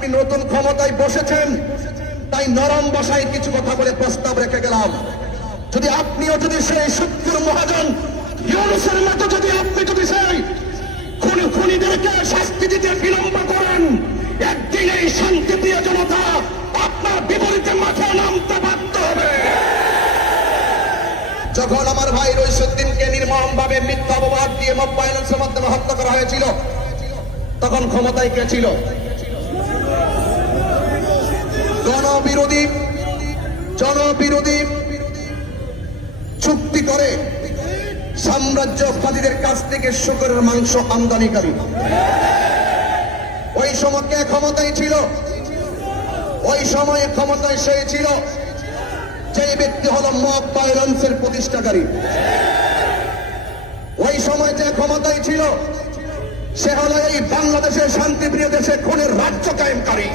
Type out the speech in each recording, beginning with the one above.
আপনি নতুন ক্ষমতায় বসেছেন, তাই নরম ভাষায় কিছু কথা বলে প্রস্তাব রেখে গেলাম। যদি আপনিও যদি সেই শত্রুর মহাজন ইউনূসের মতো আপনি যদি সেই খুনিদেরকে শাস্তি দিতে বিলম্ব করেন, একদিন এই শান্তিপ্রিয় জনতা আপনার বিপরীতে মাঠে নামতে বাধ্য হবে। যখন আমার ভাই রইসুদ্দিনকে নির্মমভাবে মিথ্যা অপবাদ দিয়ে মব ভায়োলেন্সের মাধ্যমে হত্যা করা হয়েছিল, তখন ক্ষমতায় কে ছিল? জনবিরোধী চুক্তি করে সাম্রাজ্যবাদীদের কাছ থেকে শূকরের মাংস আমদানিকারী। ওই সময় কে ক্ষমতায় ছিল? ওই সময়ে ক্ষমতায় সে ছিল যে ব্যক্তি হলো মব ভায়োলেন্সের প্রতিষ্ঠাকারী। ওই সময় যে ক্ষমতায় ছিল সে হলো এই বাংলাদেশের শান্তিপ্রিয় দেশে খুনের রাজ্য কায়েমকারী।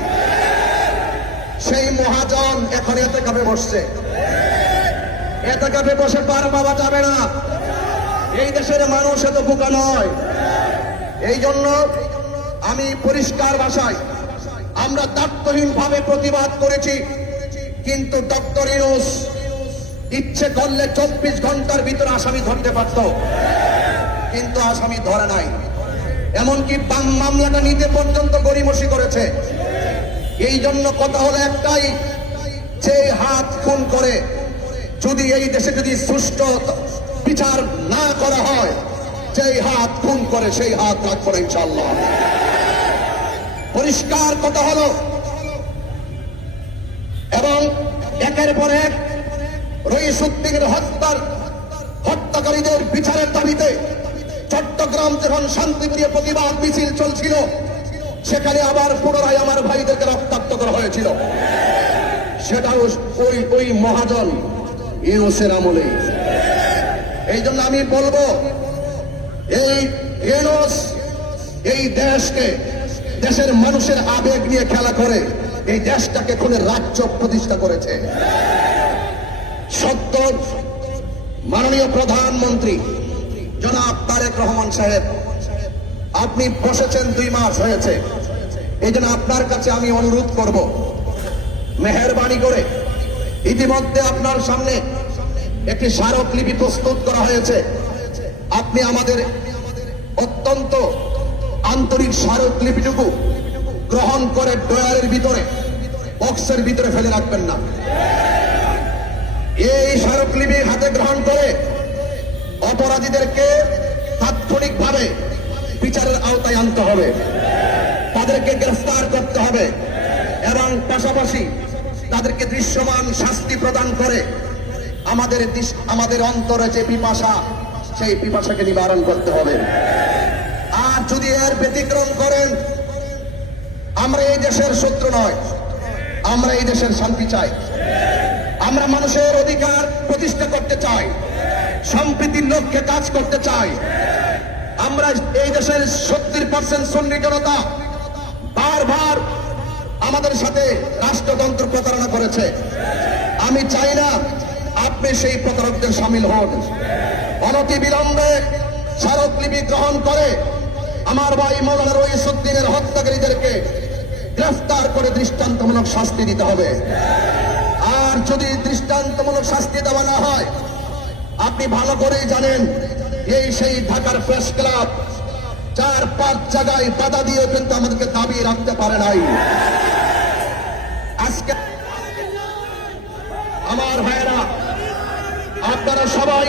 সেই মহাজন এখন এতেকাফে বসছে। এতেকাফে বসে পার পাওয়া যাবে না। এই দেশের মানুষ এত বোকা নয়। এই জন্য আমি পরিষ্কার ভাষায়, আমরা দায়িত্বহীন ভাবে প্রতিবাদ করেছি, কিন্তু ডক্টর ইউনূস ইচ্ছে করলে 24 ঘন্টার ভিতরে আসামি ধরতে পারত, কিন্তু আসামি ধরে নাই। এমনকি মামলাটা নিতে পর্যন্ত গড়িমসি করেছে। এই জন্য কথা হলো একটাই, যে হাত খুন করে যদি এই দেশে যদি সুষ্ঠু বিচার না করা হয়, যে হাত খুন করে সেই হাত রাখবো না ইনশাআল্লাহ। পরিষ্কার কথা হলো। এবং একের পর এক রইসুদ্দিনের হত্যাকারীদের বিচারের দাবিতে চট্টগ্রাম যখন শান্তিপ্রিয় প্রতিবাদ মিছিল চলছিল, সেখানে আবার পুনরায় আমার ভাইদেরকে রক্তাক্ত করা হয়েছিল। সেটাও ওই মহাজন ইউনূসের আমলে। এই জন্য আমি বলবো, এই ইউনূস এই দেশকে, দেশের মানুষের আবেগ নিয়ে খেলা করে এই দেশটাকে খুনের রাজ্য প্রতিষ্ঠা করেছে। সত্য মাননীয় প্রধানমন্ত্রী জনাব তারেক রহমান সাহেব, আপনি বসেছেন 2 মাস হয়েছে। এই জন্য আপনার কাছে আমি অনুরোধ করব, মেহেরবানি করে ইতিমধ্যে আপনার সামনে একটি স্মারকলিপি প্রস্তুত করা হয়েছে। আপনি আমাদের অত্যন্ত আন্তরিক স্মারকলিপিটুকু গ্রহণ করে ড্রয়ারের ভিতরে, বক্সের ভিতরে ফেলে রাখবেন না। এই স্মারকলিপি হাতে গ্রহণ করে অপরাধীদেরকে তাৎক্ষণিকভাবে বিচারের আওতায় আনতে হবে, তাদেরকে গ্রেফতার করতে হবে এবং পাশাপাশি তাদেরকে দৃশ্যমান শাস্তি প্রদান করে আমাদের অন্তরে যে পিপাসা, সেই পিপাসাকে নিবারণ করতে হবে। আর যদি এর ব্যতিক্রম করেন, আমরা এই দেশের শত্রু নয়, আমরা এই দেশের শান্তি চাই, আমরা মানুষের অধিকার প্রতিষ্ঠা করতে চাই, সম্প্রীতির লক্ষ্যে কাজ করতে চাই। আমরা এই দেশের 70% সুন্নি জনতা বারবার আমাদের সাথে রাষ্ট্রযন্ত্র প্রতারণা করেছে। আমি চাই না আপনি সেই প্রতারকদের সামিল হন। অনতি বিলম্বে স্মারকলিপি গ্রহণ করে আমার ভাই মাওলানা রইসুদ্দিনের হত্যাকারীদেরকে গ্রেফতার করে দৃষ্টান্তমূলক শাস্তি দিতে হবে। আর যদি দৃষ্টান্তমূলক শাস্তি দেওয়া না হয়, আপনি ভালো করেই জানেন, এই সেই ঢাকার প্রেস ক্লাব 4-5 জায়গায় বাধা দিয়ে কিন্তু আমাদেরকে দাবি রাখতে পারে নাই। আজকে আমার ভাইয়েরা, আপনারা সবাই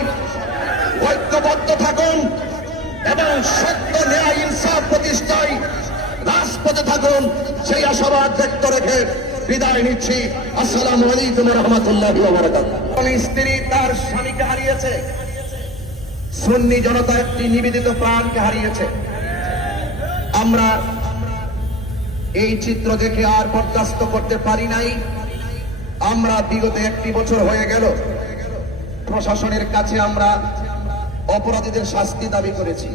ঐক্যবদ্ধ থাকুন এবং সত্য ন্যায় ইনসাফ প্রতিষ্ঠায় রাজপথে থাকুন, সেই আশাবাদ ব্যক্ত রেখে বিদায় নিচ্ছি। আসসালামু আলাইকুম ওয়া রাহমাতুল্লাহি ওয়া বারাকাতুহু। স্ত্রী তার স্বামীকে হারিয়েছে, সুন্নি জনতা একটি নিবেদিত প্রাণকে হারিয়েছে। আমরা এই চিত্র দেখে আর বরদাস্ত করতে পারি নাই। আমরা বিগত 1 বছর হয়ে গেল প্রশাসনের কাছে আমরা অপরাধীদের শাস্তি দাবি করেছি।